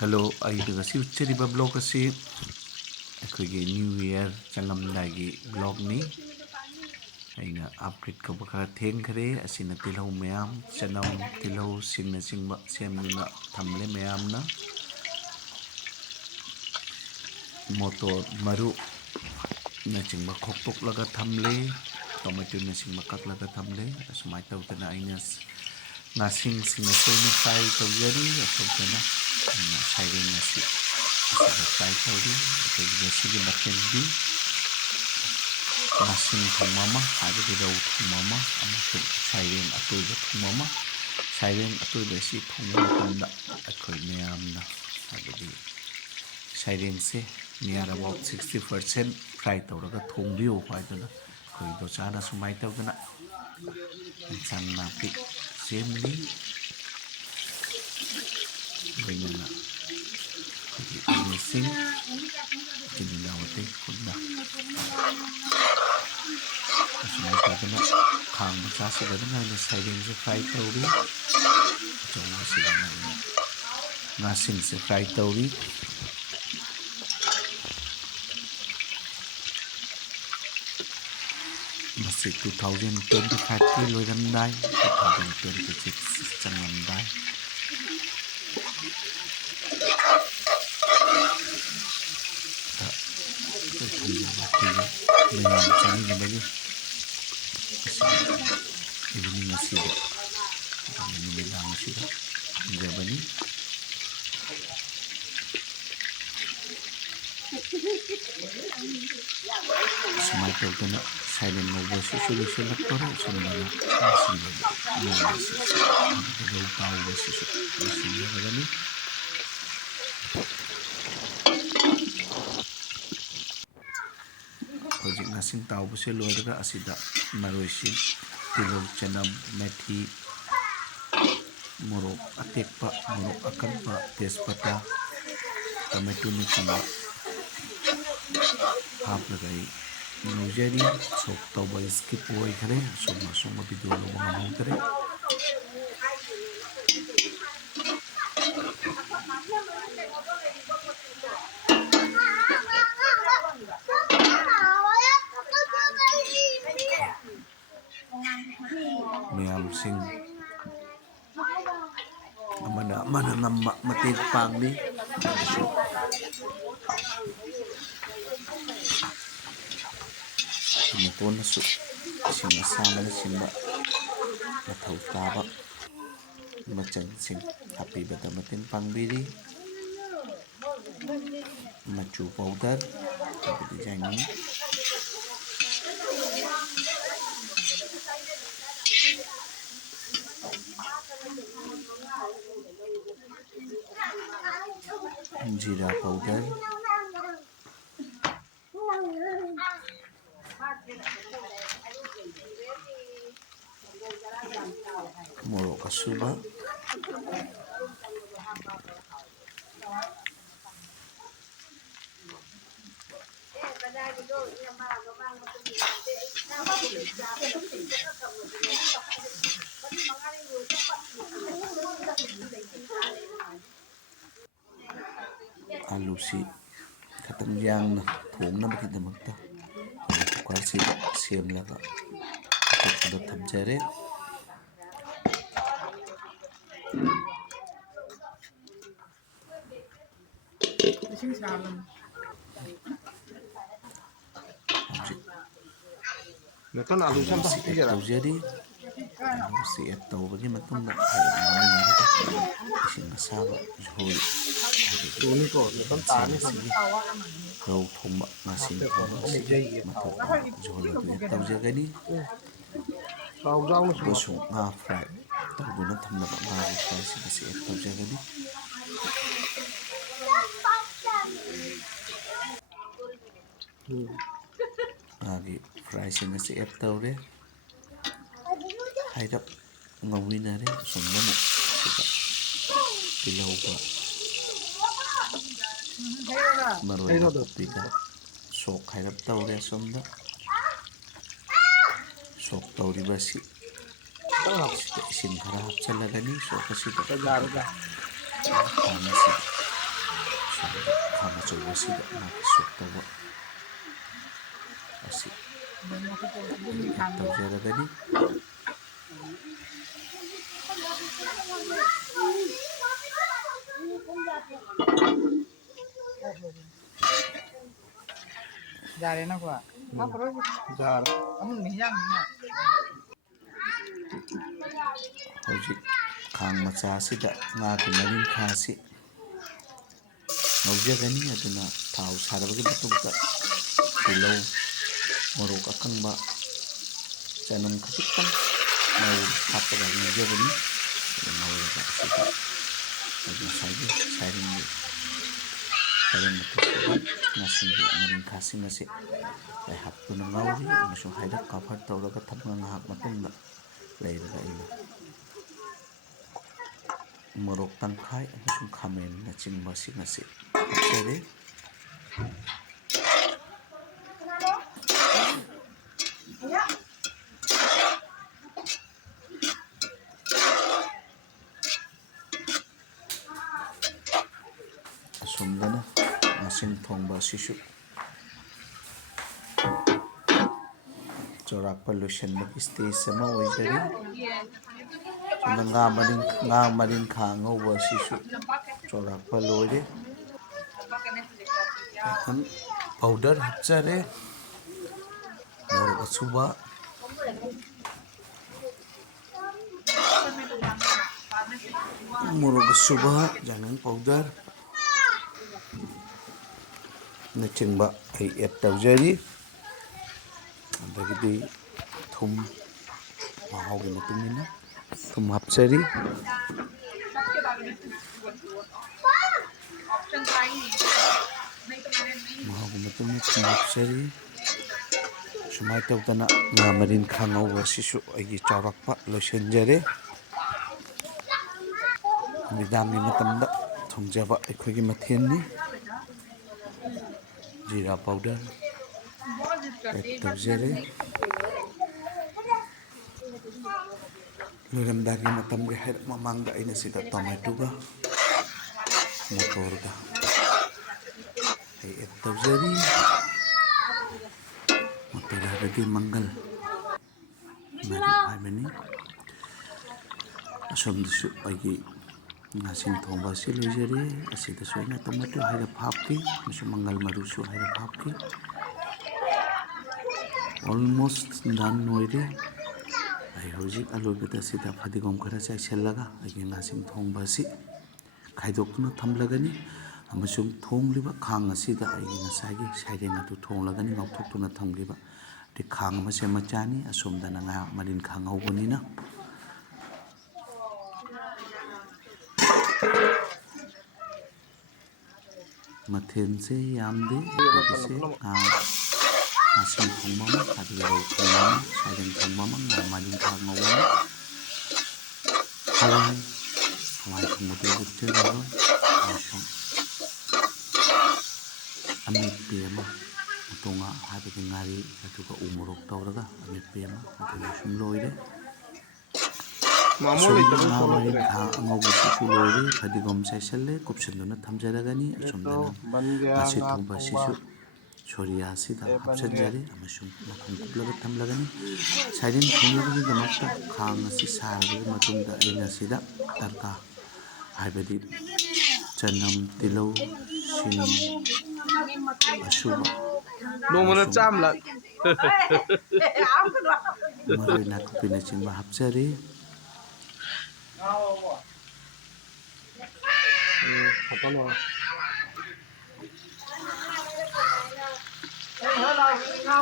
Hello, ꯑꯩꯗ ꯉꯁꯤ ꯎꯠꯆꯔꯤꯕ block ꯑꯁꯤ ꯑꯩꯈꯣꯏꯒꯤ ꯅ꯭ꯌꯨ ꯏꯌꯔ ꯆꯪꯂꯝꯗꯥꯏꯒꯤ ꯕ꯭ꯂꯣꯛꯅꯤ. ꯑꯩꯅ ꯑꯞꯒ꯭ꯔꯦꯗ ꯀꯧꯕ ꯈꯔ ꯊꯦꯡꯈ꯭ꯔꯦ. ꯑꯁꯤꯅ ꯇꯤꯜꯍꯧ ꯃꯌꯥꯝ, ꯆꯅꯝ, ꯇꯤꯜꯍꯧ, ꯁꯤꯡꯅꯆꯤꯡꯕ ꯁꯦꯝꯗꯨꯅ ꯊꯝꯂꯦ ꯃꯌꯥꯝꯅ. ꯃꯣꯇꯣꯔ ꯃꯔꯨꯅꯆꯤꯡꯕ ꯈꯣꯛꯇꯣꯛꯂꯒ ꯊꯝꯂꯦ. ꯇꯣꯃꯦꯇꯣꯅꯆꯤꯡꯕ ꯀꯛꯂꯒ ꯊꯝꯂꯦ. ꯑꯁꯨꯃꯥꯏꯅ ꯇꯧꯗꯅ ꯑꯩꯅ ꯉꯥꯁꯤꯡꯁꯤꯡ ꯑꯩꯈꯣꯏꯅ ꯐ꯭ꯔꯥꯏ ꯇꯧꯖꯔꯤ. ꯑꯇꯣꯞꯄꯅ ꯁꯥꯏꯔꯦꯡ ꯑꯁꯤ ꯑꯁꯤꯗ ꯐ꯭ꯔꯥꯏ ꯇꯧꯔꯤ. ꯑꯩꯈꯣꯏꯒꯤ ꯉꯁꯤꯒꯤ ꯃꯊꯦꯜꯗꯤ ꯉꯥꯁꯤꯡ ꯊꯣꯡꯕ ꯑꯃ, ꯍꯥꯏꯕꯗꯤ ꯔꯧ ꯊꯣꯡꯕ ꯑꯃ, ꯑꯃꯁꯨꯡ ꯁꯥꯏꯔꯦꯡ ꯑꯇꯣꯏꯕ ꯊꯣꯡꯕ ꯑꯃ. ꯁꯥꯏꯔꯦꯡ ꯑꯇꯣꯏꯕ ꯑꯁꯤ ꯊꯣꯡꯕ ꯃꯇꯝꯗ ꯑꯩꯈꯣꯏ ꯃꯌꯥꯝꯅ, ꯍꯥꯏꯕꯗꯤ ꯁꯥꯏꯔꯦꯡꯁꯦ ꯅꯤꯌꯔ ꯑꯕꯥꯎꯠ 60% ꯐ꯭ꯔꯥꯏ ꯇꯧꯔꯒ ꯊꯣꯡꯕꯤꯌꯨ ꯍꯥꯏꯗꯨꯅ ꯑꯩꯈꯣꯏ ꯗꯣꯆꯥꯅ ꯁꯨꯃꯥꯏꯅ ꯇꯧꯗꯅ ꯏꯟꯁꯥꯡ ꯅꯥꯄꯤ ꯁꯦꯝꯂꯤ. ꯂꯣꯏꯅꯅ ꯑꯩꯈꯣꯏꯒꯤ ꯏꯅꯦꯁꯤꯡ, ꯏꯆꯤꯟ ꯏꯅꯥꯎ ꯑꯇꯩ ꯄꯨꯟꯅ ꯑꯁꯨꯃꯥꯏꯅ ꯇꯧꯗꯅ ꯈꯥꯡ ꯃꯆꯥꯁꯤꯗꯅ ꯑꯩꯅ ꯁꯥꯏꯔꯦꯡꯁꯦ ꯐ꯭ꯔꯥꯏ ꯇꯧꯔꯤ. ꯑꯆꯧꯕꯁꯤꯗꯅ ꯑꯩꯅ ꯉꯥꯁꯤꯡꯁꯦ ꯐ꯭ꯔꯥꯏ ꯇꯧꯔꯤ. ꯃꯁꯤ 2025ꯀꯤ ꯂꯣꯏꯔꯝꯗꯥꯏ, 2026 ꯆꯪꯂꯝꯗꯥꯏ. ꯑꯩꯈꯣꯏ ꯊꯣꯡꯖꯕ ꯑꯩꯈꯣꯏꯒꯤ ꯃꯌꯥꯝ ꯆꯥꯃꯤꯟꯅꯕꯒꯤ ꯑꯁꯤꯒꯤ ꯏꯚꯤꯅꯤꯡ ꯑꯁꯤꯗ, ꯑꯗꯒꯤ ꯅꯨꯃꯤꯗꯥꯡ ꯑꯁꯤꯗ ꯊꯣꯡꯖꯕꯅꯤ. ꯑꯁꯨꯃꯥꯏꯅ ꯇꯧꯗꯅ ꯁꯥꯏꯔꯦꯡ ꯉꯧꯕꯁꯤꯁꯨ ꯂꯣꯏꯁꯤꯜꯂꯛꯇꯣꯔꯦ. ꯑꯁꯣꯝꯗꯅ ꯉꯥꯁꯤꯡ ꯉꯧꯕꯁꯤꯁꯨ, ꯍꯥꯏꯕꯗꯤ ꯔꯧ ꯇꯥꯎꯕꯁꯤꯁꯨ ꯂꯣꯏꯁꯤꯟꯖꯔꯒꯅꯤ. ꯍꯧꯖꯤꯛ ꯉꯥꯁꯤꯡ ꯇꯥꯎꯕꯁꯦ ꯂꯣꯏꯔꯒ ꯑꯁꯤꯗ ꯃꯔꯣꯏꯁꯤꯡ, ꯇꯤꯜꯍꯧ, ꯆꯅꯝ, ꯃꯦꯊꯤ, ꯃꯣꯔꯣꯛ ꯑꯇꯦꯛꯄ, ꯃꯣꯔꯣꯛ ꯑꯀꯪꯕ, ꯇꯦꯖꯄꯇꯥ, ꯇꯣꯃꯦꯇꯣꯅꯆꯤꯡꯕ ꯍꯥꯞꯂꯒ ꯑꯩ ꯉꯧꯖꯔꯤ. ꯁꯣꯛ ꯇꯧꯕ ꯁ꯭ꯀꯤꯞ ꯑꯣꯏꯈ꯭ꯔꯦ. ꯑꯁꯣꯝꯕ ꯚꯤꯗꯤꯑꯣ ꯂꯧꯕ ꯉꯝꯍꯧꯗ꯭ꯔꯦ. ꯃꯌꯥꯝꯁꯤꯡ ꯑꯃꯅ ꯉꯝꯕ ꯃꯇꯦꯡ ꯄꯥꯡꯂꯤ. ꯑꯃꯁꯨꯡ ꯃꯇꯣꯟꯅꯁꯨ ꯏꯁꯤꯡ ꯑꯁꯥꯕꯅꯆꯤꯡꯕ ꯃꯊꯧ ꯇꯥꯕ ꯃꯆꯜꯁꯤꯡ ꯍꯥꯞꯄꯤꯕꯗ ꯃꯇꯦꯡ ꯄꯥꯡꯕꯤꯔꯤ. ꯃꯆꯨ ꯄꯥꯎꯗꯔ, ꯍꯥꯏꯕꯗꯤ ꯌꯥꯏꯉꯪ, ꯖꯤꯔꯥ ꯄꯥꯎꯗꯔ, ꯃꯣꯔꯣꯛ ꯑꯁꯨꯕ, ꯑꯂꯨꯁꯤ ꯈꯤꯇꯪ ꯌꯥꯡꯅ ꯊꯣꯡꯅꯕꯒꯤꯗꯃꯛꯇ ꯀꯨꯀꯔꯁꯤꯗ ꯁꯦꯝꯂꯒ ꯑꯇꯣꯞꯄꯗ ꯊꯝꯖꯔꯦ. ꯍꯧꯖꯤꯛ ꯑꯂꯨꯁꯤ ꯑꯦꯗ ꯇꯧꯖꯔꯤ. ꯑꯂꯨꯁꯤ ꯑꯦꯗ ꯇꯧꯕꯒꯤ ꯃꯇꯨꯡꯗ ꯉꯥꯟꯃꯤꯟꯅꯔꯒ ꯏꯁꯤꯡ ꯑꯁꯥꯕ ꯓꯣꯜ, ꯍꯥꯏꯕꯗꯤ ꯌꯦꯟꯁꯥꯡ ꯑꯁꯤꯒꯤ ꯔꯧ ꯊꯣꯡꯕ, ꯉꯥꯁꯤꯡ ꯊꯣꯡꯕ ꯑꯁꯤꯒꯤ ꯃꯊꯧ ꯇꯥꯕ ꯓꯣꯜ ꯑꯗꯨ ꯑꯦꯗ ꯇꯧꯖꯒꯅꯤ. ꯑꯃꯁꯨꯡ ꯉꯥ ꯐ꯭ꯔꯥꯏ ꯇꯧꯗꯨꯅ ꯊꯝꯂꯕ ꯉꯥꯒꯤ ꯐ꯭ꯔꯥꯏꯁꯤꯡ ꯑꯁꯤ ꯑꯦꯗ ꯇꯧꯖꯒꯅꯤ. ꯉꯥꯒꯤ ꯐ꯭ꯔꯥꯏꯁꯤꯡ ꯑꯁꯤ ꯑꯦꯗ ꯇꯧꯔꯦ. ꯍꯥꯏꯔꯞ ꯉꯧꯃꯤꯟꯅꯔꯦ. ꯑꯁꯣꯝꯗꯅ ꯁꯤꯗ ꯇꯤꯜꯍꯧꯒ ꯃꯔꯣꯏ ꯅꯥꯀꯨꯞꯄꯤꯒ ꯁꯣꯛ ꯍꯥꯏꯔꯞ ꯇꯧꯔꯦ. ꯑꯁꯣꯝꯗ ꯁꯣꯛ ꯇꯧꯔꯤꯕꯁꯤ ꯁꯤꯗ ꯏꯁꯤꯡ ꯈꯔ ꯍꯥꯞꯆꯤꯜꯂꯒꯅꯤ. ꯁꯣꯛ ꯑꯁꯤꯗ ꯈꯥꯡ ꯑꯁꯤꯗ ꯑꯁꯣꯝꯗ ꯈꯥꯡ ꯑꯆꯧꯕꯁꯤꯗ ꯃꯥꯒꯤ ꯁꯣꯛ ꯇꯧꯕ ꯑꯁꯤ ꯑꯩ ꯑꯦꯗ ꯇꯧꯖꯔꯒꯅꯤ꯫ ꯍꯧꯖꯤꯛ ꯈꯥꯡ ꯃꯆꯥ ꯑꯁꯤꯗ ꯉꯥꯒꯤ ꯃꯔꯤꯡꯈꯥ ꯑꯁꯤ ꯉꯧꯖꯒꯅꯤ꯫ ꯑꯗꯨꯅ ꯊꯥꯎ ꯁꯥꯔꯕꯒꯤ ꯃꯇꯨꯡꯗ ꯇꯤꯜꯍꯧ, ꯃꯣꯔꯣꯛ ꯑꯀꯪꯕ, ꯆꯅꯝ ꯈꯖꯤꯛꯇꯪ ꯍꯥꯞꯄꯒ ꯉꯧꯖꯕꯅꯤ꯫ ꯉꯧꯔꯒ ꯑꯁꯤꯗ ꯉꯁꯥꯏꯒꯤ ꯁꯥꯏꯔꯦꯡꯒꯤ ꯃꯊꯛꯇꯨꯗ ꯉꯥꯁꯤꯡꯒꯤ ꯃꯔꯤꯡꯈꯥꯁꯤꯡ ꯑꯁꯤ ꯑꯩ ꯍꯥꯞꯇꯨꯅ ꯉꯧꯔꯤ ꯑꯃꯁꯨꯡ ꯍꯥꯏꯔꯞ ꯀꯚꯔ ꯇꯧꯔꯒ ꯊꯝꯃꯒ ꯉꯥꯏꯍꯥꯛ ꯃꯇꯨꯡꯗ ꯂꯩꯔꯒ ꯑꯩꯅ ꯃꯣꯔꯣꯛ ꯇꯪꯈꯥꯏ ꯑꯃꯁꯨꯡ ꯈꯥꯃꯦꯟꯅꯆꯤꯡꯕꯁꯤꯡ ꯑꯁꯤ ꯍꯥꯞꯆꯔꯦ꯫ ꯑꯁꯣꯝꯗꯅ ꯉꯥꯁꯤꯡ ꯊꯣꯡꯕ ꯑꯁꯤꯁꯨ ꯆꯥꯎꯔꯥꯛꯄ ꯂꯣꯏꯁꯤꯟꯕꯒꯤ ꯁ꯭ꯇꯦꯖ ꯑꯃ ꯑꯣꯏꯖꯔꯤ꯫ ꯁꯣꯝꯗ ꯉꯥ ꯃꯔꯤꯡꯈꯥ ꯑꯉꯧꯕ ꯑꯁꯤꯁꯨ ꯆꯥꯎꯔꯥꯛꯄ ꯂꯣꯏꯔꯦ꯫ ꯄꯥꯎꯗꯔ ꯍꯥꯞꯆꯔꯦ, ꯃꯣꯔꯣꯛ ꯑꯁꯨꯕ, ꯌꯥꯏꯉꯪ ꯄꯥꯎꯗꯔ ꯅꯆꯤꯡꯕ ꯑꯩ ꯑꯦꯗ ꯇꯧꯖꯔꯤ꯫ ꯑꯗꯒꯤꯗꯤ ꯊꯨꯝ ꯃꯍꯥꯎꯒꯤ ꯃꯇꯨꯡ ꯏꯟꯅ ꯊꯨꯝ ꯍꯥꯞꯆꯔꯤ꯫ ꯃꯍꯥꯎꯒꯤ ꯃꯇꯨꯡ ꯏꯟꯅ ꯊꯨꯝ ꯍꯥꯞꯆꯔꯤ꯫ ꯁꯨꯃꯥꯏꯅ ꯇꯧꯗꯅ ꯉꯥ ꯃꯔꯤꯡꯈꯥ ꯉꯧꯕ ꯑꯁꯤꯁꯨ ꯑꯩꯒꯤ ꯆꯥꯎꯔꯥꯛꯄ ꯂꯣꯏꯁꯤꯟꯖꯔꯦ꯫ ꯅꯨꯃꯤꯗꯥꯡꯒꯤ ꯃꯇꯝꯗ ꯊꯣꯡꯖꯕ ꯑꯩꯈꯣꯏꯒꯤ ꯃꯊꯦꯜꯅꯤ꯫ ꯖꯤꯔꯥ ꯄꯥꯎꯗꯔ ꯑꯦꯗ ꯇꯧꯖꯔꯦ꯫ ꯂꯣꯏꯔꯝꯗꯥꯏꯒꯤ ꯃꯇꯝꯒꯤ ꯍꯥꯏꯔꯞ ꯃꯃꯥꯡꯗ ꯑꯩꯅ ꯁꯤꯗ ꯇꯣꯃꯦꯇꯣꯒ ꯃꯣꯇꯣꯔꯒ ꯑꯩ ꯑꯦꯗ ꯇꯧꯖꯔꯤ꯫ ꯃꯣꯇꯣꯔ ꯍꯥꯏꯕꯗꯤ ꯃꯪꯒꯜ ꯃꯔꯨ ꯍꯥꯏꯕꯅꯤ꯫ ꯑꯁꯣꯝꯗꯁꯨ ꯑꯩꯒꯤ ꯉꯥꯁꯤꯡ ꯊꯣꯡꯕ ꯑꯁꯤ ꯂꯣꯏꯖꯔꯦ꯫ ꯑꯁꯤꯗꯁꯨ ꯑꯩꯅ ꯇꯣꯃꯦꯇꯣ ꯍꯥꯏꯔꯞ ꯍꯥꯞꯈꯤ ꯑꯃꯁꯨꯡ ꯃꯪꯒꯜ ꯃꯔꯨꯁꯨ ꯍꯥꯏꯔꯞ ꯍꯥꯞꯈꯤ꯫ ꯑꯣꯜꯃꯣꯁ ꯗꯟ ꯑꯣꯏꯔꯦ꯫ ꯑꯩ ꯍꯧꯖꯤꯛ ꯑꯂꯣꯏꯕꯗ ꯁꯤꯗ ꯐꯗꯤꯒꯣꯝ ꯈꯔ ꯆꯥꯏꯁꯤꯜꯂꯒ ꯑꯩꯒꯤ ꯉꯥꯁꯤꯡ ꯊꯣꯡꯕ ꯑꯁꯤ ꯈꯥꯏꯗꯣꯛꯇꯨꯅ ꯊꯝꯂꯒꯅꯤ ꯑꯃꯁꯨꯡ ꯊꯣꯡꯂꯤꯕ ꯈꯥꯡ ꯑꯁꯤꯗ ꯑꯩꯒꯤ ꯉꯁꯥꯏꯒꯤ ꯁꯥꯏꯔꯦꯡ ꯑꯗꯨ ꯊꯣꯡꯂꯒꯅꯤ ꯉꯧꯊꯣꯛꯇꯨꯅ ꯊꯝꯈꯤꯕ꯫ ꯈꯥꯡ ꯑꯃꯁꯦ ꯃꯆꯥꯅꯤ, ꯑꯁꯣꯝꯗꯅ ꯉꯥ ꯃꯔꯤꯡꯈꯥ ꯉꯧꯕꯅꯤꯅ ꯃꯊꯦꯜꯁꯦ ꯌꯥꯝꯗꯦ꯫ ꯑꯩꯈꯣꯏꯒꯤꯁꯦ ꯉꯥꯁꯤꯡ ꯊꯣꯡꯕ ꯑꯃ, ꯍꯥꯏꯕꯗꯤ ꯔꯧ ꯊꯣꯡꯕ ꯑꯃ, ꯁꯥꯏꯔꯦꯡ ꯊꯣꯡꯕ ꯑꯃ, ꯉꯥ ꯃꯔꯤꯡꯈꯥ ꯉꯧꯕ ꯑꯃ, ꯍꯋꯥꯏ ꯊꯣꯡꯕꯗꯨ ꯎꯠꯆꯔꯔꯣꯏ, ꯑꯃꯁꯨꯡ ꯑꯃꯦꯠꯄꯤ ꯑꯃ, ꯎꯇꯣꯡꯉꯥ ꯍꯥꯏꯕꯗꯤ ꯉꯥꯔꯤ ꯑꯗꯨꯒ ꯎ ꯃꯣꯔꯣꯛ ꯇꯧꯔꯒ ꯑꯃꯦꯠꯄꯤ ꯑꯃ, ꯑꯗꯨꯅ ꯁꯨꯝ ꯂꯣꯏꯔꯦ꯫ ꯑꯁꯣꯝꯗ ꯉꯥ ꯃꯔꯤꯡꯈꯥ ꯑꯉꯧꯕꯁꯤꯁꯨ ꯂꯣꯏꯔꯦ꯫ ꯐꯗꯤꯒꯣꯝ ꯆꯥꯏꯁꯤꯜꯂꯦ, ꯀꯨꯞꯁꯤꯟꯗꯨꯅ ꯊꯝꯖꯔꯒꯅꯤ꯫ ꯑꯁꯣꯝꯗꯅ ꯉꯥꯁꯤ ꯊꯣꯡꯕ ꯑꯁꯤꯁꯨ ꯁꯣꯔꯤꯌꯥꯁꯤꯗ ꯍꯥꯞꯆꯤꯟꯖꯔꯦ ꯑꯃꯁꯨꯡ ꯃꯈꯨꯝ ꯀꯨꯞꯂꯒ ꯊꯝꯂꯒꯅꯤ꯫ ꯁꯥꯏꯔꯦꯡ ꯊꯣꯡꯅꯕꯒꯤꯗꯃꯛꯇ ꯈꯥꯡ ꯑꯁꯤ ꯁꯥꯔꯕꯒꯤ ꯃꯇꯨꯡꯗ ꯑꯩꯅ ꯁꯤꯗ ꯇꯔꯀꯥ ꯍꯥꯏꯕꯗꯤ ꯆꯅꯝ, ꯇꯤꯜꯍꯧ, ꯁꯤꯡ ꯑꯁꯨꯕ ꯑꯃꯁꯨꯡ ꯃꯔꯣꯏ ꯅꯥꯀꯨꯞꯄꯤꯅꯆꯤꯡꯕ ꯍꯥꯞꯆꯔꯦ꯫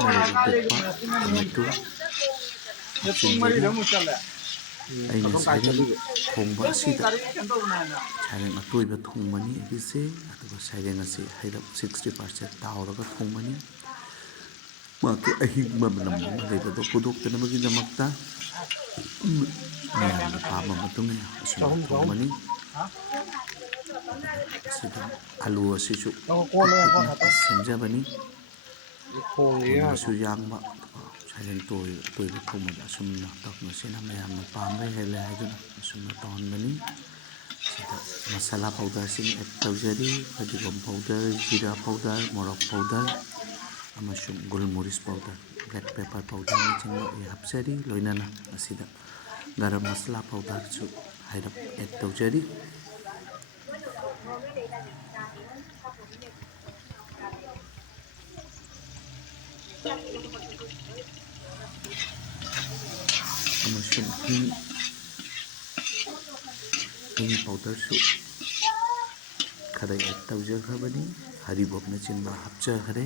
ꯃꯣꯔꯣꯛ ꯑꯇꯦꯛꯄ, ꯇꯣꯃꯦꯇꯣ ꯍꯥꯞꯆꯤꯟꯖꯔꯤ꯫ ꯑꯩꯅ ꯁꯥꯏꯔꯦꯡ ꯊꯣꯡꯕ ꯑꯁꯤꯗ ꯁꯥꯏꯔꯦꯡ ꯑꯇꯣꯏꯕ ꯊꯣꯡꯕꯅꯤ ꯑꯩꯒꯤꯁꯦ, ꯑꯗꯨꯒ ꯁꯥꯏꯔꯦꯡ ꯑꯁꯤ ꯍꯩꯔꯞ 60% ꯇꯥꯎꯔꯒ ꯊꯣꯡꯕꯅꯤ꯫ ꯃꯥꯒꯤ ꯑꯍꯤꯡꯕ ꯃꯅꯝ ꯑꯃ ꯂꯩꯕꯗꯣ ꯐꯨꯗꯣꯛꯇꯅꯕꯒꯤꯗꯃꯛꯇ ꯃꯌꯥꯝꯒꯤ ꯄꯥꯝꯕ ꯃꯇꯨꯡ ꯏꯟꯅ ꯑꯁꯨꯝꯅ ꯊꯣꯡꯕꯅꯤ꯫ ꯑꯗꯨꯒ ꯑꯁꯤꯗ ꯑꯂꯨ ꯑꯁꯤꯁꯨ ꯄꯤꯛ ꯄꯤꯛꯅ ꯄꯤꯁ ꯁꯦꯝꯖꯕꯅꯤ꯫ ꯃꯨꯟꯕꯁꯨ ꯌꯥꯡꯕ, ꯑꯗꯨꯒ ꯁꯥꯏꯔꯦꯡ ꯑꯇꯣꯏꯕ ꯊꯣꯡꯕꯗ ꯑꯁꯨꯝꯅ ꯇꯧꯅꯁꯤꯅ ꯃꯌꯥꯝꯅ ꯄꯥꯝꯕ ꯍꯦꯜꯂꯦ ꯍꯥꯏꯗꯨꯅ ꯑꯁꯨꯝꯅ ꯇꯧꯍꯟꯕꯅꯤ꯫ ꯁꯤꯗ ꯃꯁꯥꯂꯥ ꯄꯥꯎꯗꯔꯁꯤꯡ ꯑꯦꯗ ꯇꯧꯖꯔꯤ, ꯐꯗꯤꯒꯣꯝ ꯄꯥꯎꯗꯔ, ꯖꯤꯔꯥ ꯄꯥꯎꯗꯔ, ꯃꯣꯔꯣꯛ ꯄꯥꯎꯗꯔ ꯑꯃꯁꯨꯡ ꯒꯨꯜꯃꯨꯔꯤꯁ ꯄꯥꯎꯗꯔ, ꯕ꯭ꯂꯦꯛ ꯄꯦꯄꯔ ꯄꯥꯎꯗꯔꯅꯆꯤꯡꯕ ꯑꯩ ꯍꯥꯞꯆꯔꯤ꯫ ꯂꯣꯏꯅꯅ ꯑꯁꯤꯗ ꯒꯔꯝ ꯃꯁꯥꯂꯥ ꯄꯥꯎꯗꯔꯁꯨ ꯍꯥꯏꯔꯞ ꯑꯦꯗ ꯇꯧꯖꯔꯤ꯫ ꯑꯃꯁꯨꯡ ꯍꯤꯡ ꯄꯥꯎꯗꯔꯁꯨ ꯈꯔ ꯑꯦꯗ ꯇꯧꯖꯈ꯭ꯔꯕꯅꯤ, ꯍꯔꯤꯕꯣꯞꯅꯆꯤꯡꯕ ꯍꯥꯞꯆꯈ꯭ꯔꯦ꯫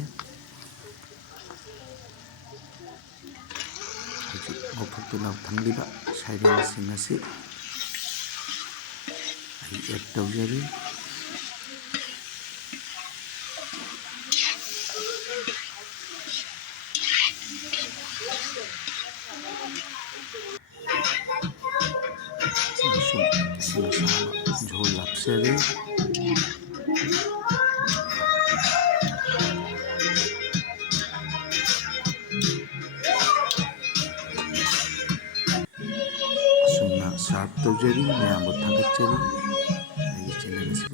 ꯍꯧꯖꯤꯛ ꯉꯧꯊꯣꯛꯇꯨꯅ ꯊꯝꯂꯤꯕ ꯁꯥꯏꯔꯦꯡꯁꯤꯡ ꯑꯁꯤ ꯑꯩ ꯑꯦꯗ ꯇꯧꯖꯔꯤ꯫ ꯑꯃꯁꯨꯡ ꯏꯁꯤꯡ ꯑꯁꯥꯕ ꯓꯣꯜ ꯍꯥꯞꯆꯔꯦ꯫ ꯑꯁꯨꯝꯅ ꯁꯥꯔꯚ ꯇꯧꯖꯔꯤ, ꯃꯌꯥꯝꯕꯨ ꯊꯥꯒꯠꯆꯔꯤ꯫